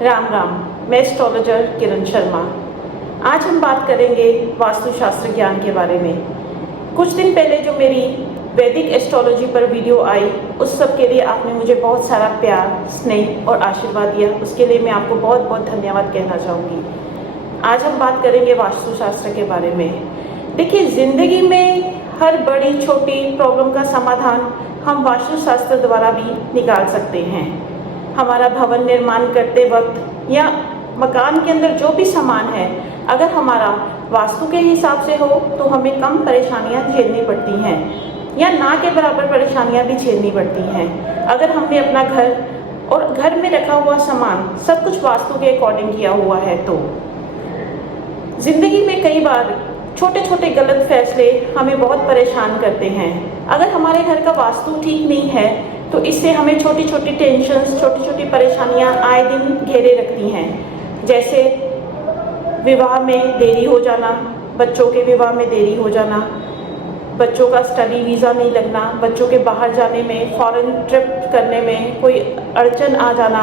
राम राम। मैं एस्ट्रोलॉजर किरण शर्मा। आज हम बात करेंगे वास्तुशास्त्र ज्ञान के बारे में। कुछ दिन पहले जो मेरी वैदिक एस्ट्रोलॉजी पर वीडियो आई, उस सब के लिए आपने मुझे बहुत सारा प्यार, स्नेह और आशीर्वाद दिया। उसके लिए मैं आपको बहुत बहुत धन्यवाद कहना चाहूँगी। आज हम बात करेंगे वास्तुशास्त्र के बारे में। देखिए, ज़िंदगी में हर बड़ी छोटी प्रॉब्लम का समाधान हम वास्तुशास्त्र द्वारा भी निकाल सकते हैं। हमारा भवन निर्माण करते वक्त या मकान के अंदर जो भी सामान है, अगर हमारा वास्तु के हिसाब से हो तो हमें कम परेशानियां झेलनी पड़ती हैं या ना के बराबर परेशानियां भी झेलनी पड़ती हैं। अगर हमने अपना घर और घर में रखा हुआ सामान सब कुछ वास्तु के अकॉर्डिंग किया हुआ है तो जिंदगी में कई बार छोटे छोटे गलत फैसले हमें बहुत परेशान करते हैं। अगर हमारे घर का वास्तु ठीक नहीं है तो इससे हमें छोटी छोटी टेंशन्स, छोटी छोटी परेशानियां आए दिन घेरे रखती हैं। जैसे विवाह में देरी हो जाना, बच्चों के विवाह में देरी हो जाना, बच्चों का स्टडी वीज़ा नहीं लगना, बच्चों के बाहर जाने में, फॉरेन ट्रिप करने में कोई अड़चन आ जाना,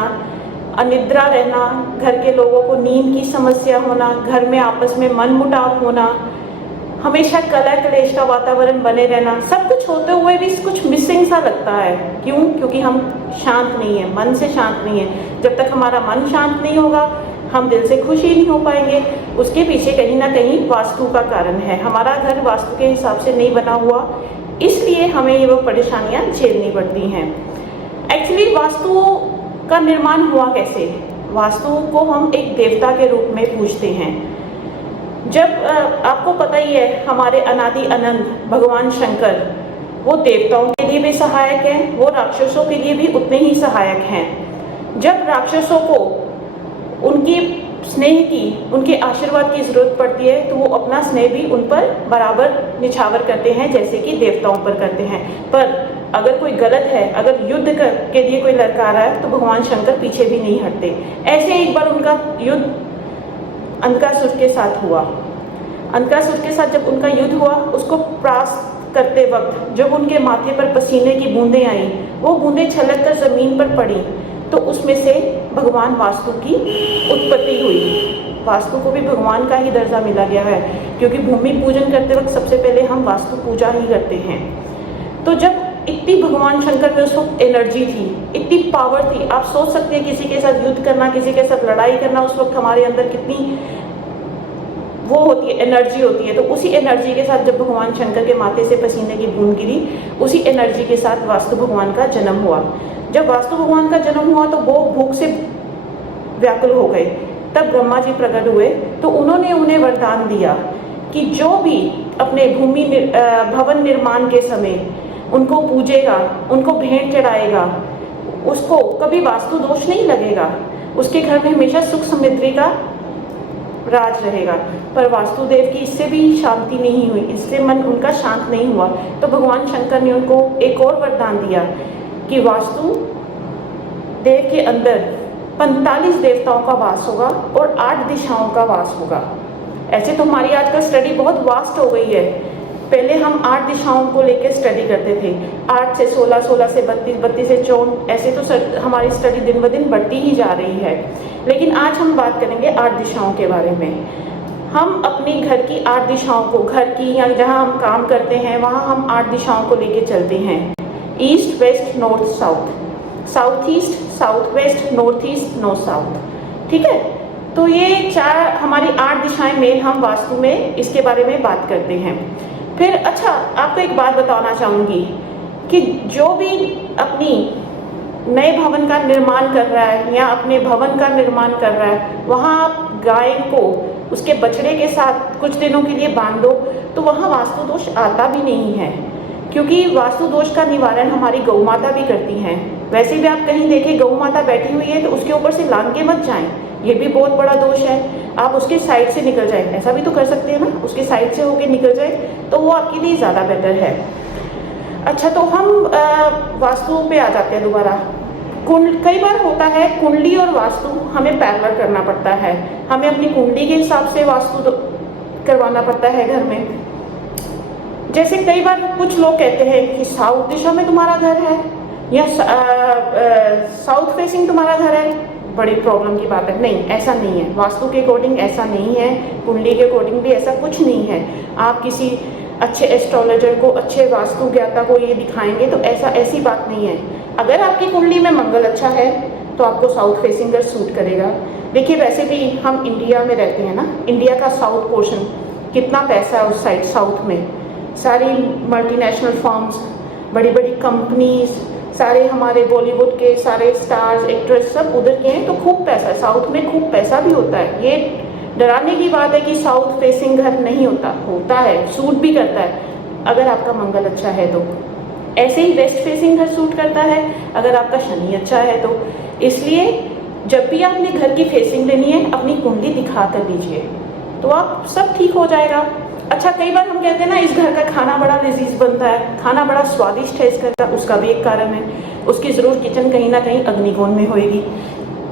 अनिद्रा रहना, घर के लोगों को नींद की समस्या होना, घर में आपस में मनमुटाव होना, हमेशा कलह कलेश का वातावरण बने रहना। सब कुछ होते हुए भी कुछ मिसिंग सा लगता है। क्यों? क्योंकि हम शांत नहीं है, मन से शांत नहीं है। जब तक हमारा मन शांत नहीं होगा, हम दिल से खुश ही नहीं हो पाएंगे। उसके पीछे कहीं ना कहीं वास्तु का कारण है। हमारा घर वास्तु के हिसाब से नहीं बना हुआ, इसलिए हमें ये वो परेशानियां झेलनी पड़ती हैं। एक्चुअली वास्तु का निर्माण हुआ कैसे? वास्तु को हम एक देवता के रूप में पूजते हैं। जब आपको पता ही है, हमारे अनादि अनंत भगवान शंकर वो देवताओं के लिए भी सहायक हैं, वो राक्षसों के लिए भी उतने ही सहायक हैं। जब राक्षसों को उनकी स्नेह की, उनके आशीर्वाद की ज़रूरत पड़ती है तो वो अपना स्नेह भी उन पर बराबर निछावर करते हैं जैसे कि देवताओं पर करते हैं। पर अगर कोई गलत है, अगर युद्ध के लिए कोई लड़का रहा है तो भगवान शंकर पीछे भी नहीं हटते। ऐसे एक बार उनका युद्ध अंधकासुर के साथ हुआ। अंधकासुर के साथ जब उनका युद्ध हुआ, उसको परास्त करते वक्त जब उनके माथे पर पसीने की बूंदें आई, वो बूंदें छलक कर जमीन पर पड़ी तो उसमें से भगवान वास्तु की उत्पत्ति हुई। वास्तु को भी भगवान का ही दर्जा मिला गया है, क्योंकि भूमि पूजन करते वक्त सबसे पहले हम वास्तु पूजा ही करते हैं। तो जब इतनी भगवान शंकर में उस वक्त एनर्जी थी, इतनी पावर थी, आप सोच सकते हैं किसी के साथ युद्ध करना, किसी के साथ लड़ाई करना, उस वक्त हमारे अंदर कितनी वो होती है, एनर्जी होती है। तो उसी एनर्जी के साथ जब भगवान शंकर के माथे से पसीने की बूंद गिरी, उसी एनर्जी के साथ वास्तु भगवान का जन्म हुआ। जब वास्तु भगवान का जन्म हुआ तो वो भूख से व्याकुल हो गए। तब ब्रह्मा जी प्रकट हुए तो उन्होंने उन्हें वरदान दिया कि जो भी अपने भवन निर्माण के समय उनको पूजेगा, उनको भेंट चढ़ाएगा, उसको कभी वास्तु दोष नहीं लगेगा, उसके घर में हमेशा सुख समृद्धि का राज रहेगा। पर वास्तुदेव की इससे भी शांति नहीं हुई, इससे मन उनका शांत नहीं हुआ। तो भगवान शंकर ने उनको एक और वरदान दिया कि वास्तु देव के अंदर 45 देवताओं का वास होगा और 8 दिशाओं का वास होगा। ऐसे तो हमारी आजकल स्टडी बहुत वास्ट हो गई है। पहले हम 8 दिशाओं को लेकर स्टडी करते थे, 8 से 16, 16 से 32, 32 से 54। ऐसे तो हमारी स्टडी दिन ब दिन बढ़ती ही जा रही है। लेकिन आज हम बात करेंगे 8 दिशाओं के बारे में। हम अपने घर की 8 दिशाओं को, घर की या जहाँ हम काम करते हैं वहाँ हम 8 दिशाओं को लेके चलते हैं। East, west, north, south, south east, south west, north east, north south. ठीक है, तो ये 4 हमारी 8 दिशाएं में हम वास्तु में इसके बारे में बात करते हैं। फिर अच्छा, आपको एक बात बताना चाहूँगी कि जो भी अपनी नए भवन का निर्माण कर रहा है या अपने भवन का निर्माण कर रहा है, वहाँ आप गाय को उसके बछड़े के साथ कुछ दिनों के लिए बांध दो तो वहाँ वास्तु दोष आता भी नहीं है, क्योंकि वास्तु दोष का निवारण हमारी गौ माता भी करती हैं। वैसे भी आप कहीं देखें गौ माता बैठी हुई है तो उसके ऊपर से लांग के मत जाएं, ये भी बहुत बड़ा दोष है। आप उसके साइड से निकल जाएं, ऐसा भी तो कर सकते हैं ना, उसके साइड से होके निकल जाए तो वो आपके लिए ज़्यादा बेटर है। अच्छा, तो हम वास्तु पे आ जाते हैं दोबारा। कई बार होता है कुंडली और वास्तु हमें पैरेलल करना पड़ता है, हमें अपनी कुंडली के हिसाब से वास्तु करवाना पड़ता है घर में। जैसे कई बार कुछ लोग कहते हैं कि साउथ दिशा में तुम्हारा घर है या साउथ फेसिंग तुम्हारा घर है, बड़ी प्रॉब्लम की बात है। नहीं, ऐसा नहीं है, वास्तु के अकॉर्डिंग ऐसा नहीं है, कुंडली के अकॉर्डिंग भी ऐसा कुछ नहीं है। आप किसी अच्छे एस्ट्रोलॉजर को, अच्छे वास्तु ज्ञाता को ये दिखाएंगे तो ऐसी बात नहीं है। अगर आपकी कुंडली में मंगल अच्छा है तो आपको साउथ फेसिंग घर सूट करेगा। देखिए, वैसे भी हम इंडिया में रहते हैं ना, इंडिया का साउथ पोर्शन, कितना पैसा है उस साइड साउथ में। सारी मल्टीनेशनल फर्म्स, बड़ी बड़ी कंपनीज, सारे हमारे बॉलीवुड के सारे स्टार्स, एक्ट्रेस सब उधर के हैं, तो खूब पैसा है साउथ में, खूब पैसा भी होता है। ये डराने की बात है कि साउथ फेसिंग घर नहीं होता है, सूट भी करता है अगर आपका मंगल अच्छा है तो। ऐसे ही वेस्ट फेसिंग घर सूट करता है अगर आपका शनि अच्छा है तो। इसलिए जब भी आपने घर की फेसिंग लेनी है, अपनी कुंडली दिखा कर लीजिए तो आप सब ठीक हो जाएगा। अच्छा, कई बार हम कहते हैं ना, इस घर का खाना बड़ा लजीज बनता है, खाना बड़ा स्वादिष्ट है इस घर का, उसका भी एक कारण है। उसकी ज़रूर किचन कहीं ना कहीं अग्निकोण में होएगी।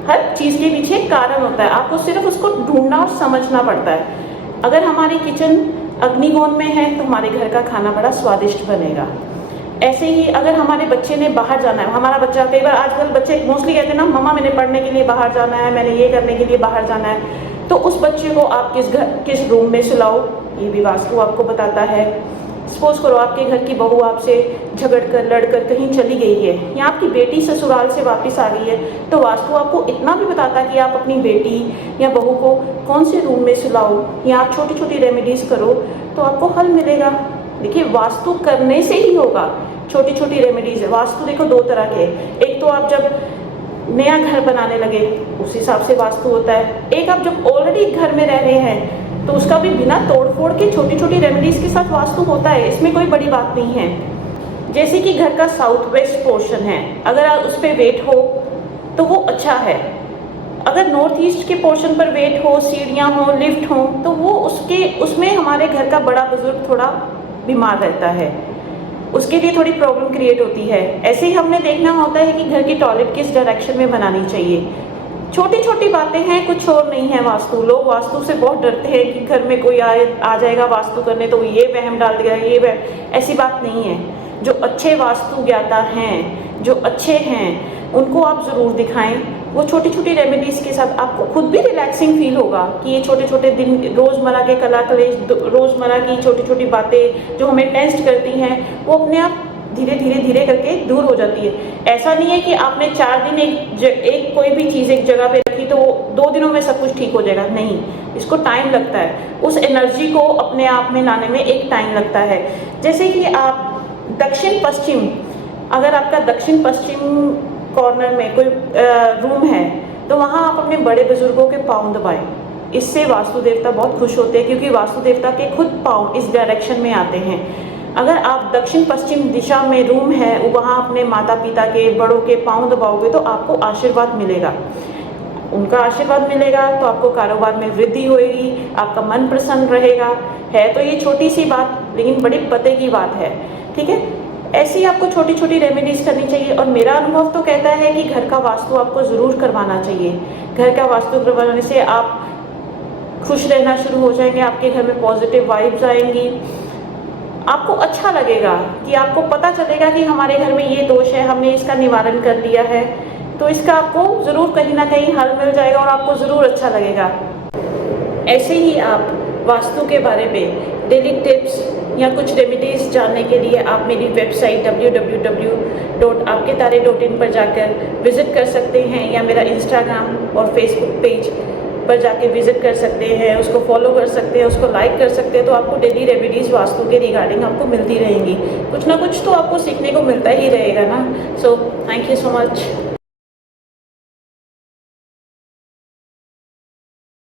हर चीज़ के पीछे एक कारण होता है, आपको सिर्फ उसको ढूंढना और समझना पड़ता है। अगर हमारी किचन अग्निकोण में है तो हमारे घर का खाना बड़ा स्वादिष्ट बनेगा। ऐसे ही अगर हमारे बच्चे ने बाहर जाना है, हमारा बच्चा, कई बार आजकल बच्चे मोस्टली कहते हैं ना, मम्मा मैंने पढ़ने के लिए बाहर जाना है, मैंने ये करने के लिए बाहर जाना है, तो उस बच्चे को आप किस रूम में सुलाओ, ये भी वास्तु आपको बताता है। सपोज करो आपके घर की बहू आपसे झगड़कर लड़कर कहीं चली गई है, या आपकी बेटी ससुराल से वापस आ गई है, तो वास्तु आपको इतना भी बताता है कि आप अपनी बेटी या बहू को कौन से रूम में सुलाओ, या आप छोटी छोटी रेमेडीज़ करो तो आपको हल मिलेगा। देखिए, वास्तु करने से ही होगा। छोटी छोटी रेमेडीज़ है। वास्तु देखो दो तरह के, एक तो आप जब नया घर बनाने लगे उस हिसाब से वास्तु होता है, एक आप जब ऑलरेडी घर में रह रहे हैं तो उसका भी बिना तोड़ फोड़ के छोटी छोटी रेमेडीज़ के साथ वास्तु होता है। इसमें कोई बड़ी बात नहीं है। जैसे कि घर का साउथ वेस्ट पोर्शन है, अगर आप उस पर वेट हो तो वो अच्छा है। अगर नॉर्थ ईस्ट के पोर्शन पर वेट हो, सीढ़ियाँ हो, लिफ्ट हो, तो वो उसमें हमारे घर का बड़ा बुजुर्ग थोड़ा बीमार रहता है, उसके लिए थोड़ी प्रॉब्लम क्रिएट होती है। ऐसे ही हमने देखना होता है कि घर की टॉयलेट किस डायरेक्शन में बनानी चाहिए। छोटी छोटी बातें हैं, कुछ और नहीं है। वास्तु, लोग वास्तु से बहुत डरते हैं कि घर में कोई आ जाएगा वास्तु करने तो ये वहम डाल देगा, ये वहम, ऐसी बात नहीं है। जो अच्छे वास्तु ज्ञाता हैं, जो अच्छे हैं, उनको आप ज़रूर दिखाएं। वो छोटी छोटी रेमेडीज़ के साथ आपको खुद भी रिलैक्सिंग फील होगा कि ये छोटे छोटे दिन, रोज़मर्रा के कला कलेश, रोज़मर्रा की छोटी छोटी बातें जो हमें टेंस्ट करती हैं, वो अपने आप धीरे धीरे करके दूर हो जाती है। ऐसा नहीं है कि आपने 4 दिन एक कोई भी चीज़ एक जगह पे रखी तो वो 2 दिनों में सब कुछ ठीक हो जाएगा, नहीं। इसको टाइम लगता है, उस एनर्जी को अपने आप में लाने में एक टाइम लगता है। जैसे कि आप दक्षिण पश्चिम, अगर आपका दक्षिण पश्चिम कॉर्नर में कोई रूम है तो वहाँ आप अपने बड़े बुजुर्गों के पाँव दबाएं। इससे वास्तु देवता बहुत खुश होते हैं, क्योंकि वास्तु देवता के खुद पाँव इस डायरेक्शन में आते हैं। अगर आप दक्षिण पश्चिम दिशा में रूम है, वहाँ अपने माता पिता के, बड़ों के पाँव दबाओगे तो आपको आशीर्वाद मिलेगा। उनका आशीर्वाद मिलेगा तो आपको कारोबार में वृद्धि होएगी, आपका मन प्रसन्न रहेगा। है तो ये छोटी सी बात, लेकिन बड़ी पते की बात है, ठीक है। ऐसी आपको छोटी छोटी रेमेडीज़ करनी चाहिए। और मेरा अनुभव तो कहता है कि घर का वास्तु आपको ज़रूर करवाना चाहिए। घर का वास्तु करवाने से आप खुश रहना शुरू हो जाएंगे, आपके घर में पॉजिटिव वाइब्स आएंगी, आपको अच्छा लगेगा कि आपको पता चलेगा कि हमारे घर में ये दोष है, हमने इसका निवारण कर लिया है, तो इसका आपको ज़रूर कहीं ना कहीं हल मिल जाएगा और आपको ज़रूर अच्छा लगेगा। ऐसे ही आप वास्तु के बारे में डेली टिप्स या कुछ रेमेडीज़ जानने के लिए आप मेरी वेबसाइट www.आपकेतारे.in पर जाकर विज़िट कर सकते हैं, या मेरा इंस्टाग्राम और फेसबुक पेज पर जाके विज़िट कर सकते हैं, उसको फॉलो कर सकते हैं, उसको लाइक कर सकते हैं। तो आपको डेली रेमेडीज़ वास्तु के रिगार्डिंग आपको मिलती रहेंगी, कुछ ना कुछ तो आपको सीखने को मिलता ही रहेगा ना। So thank you so much.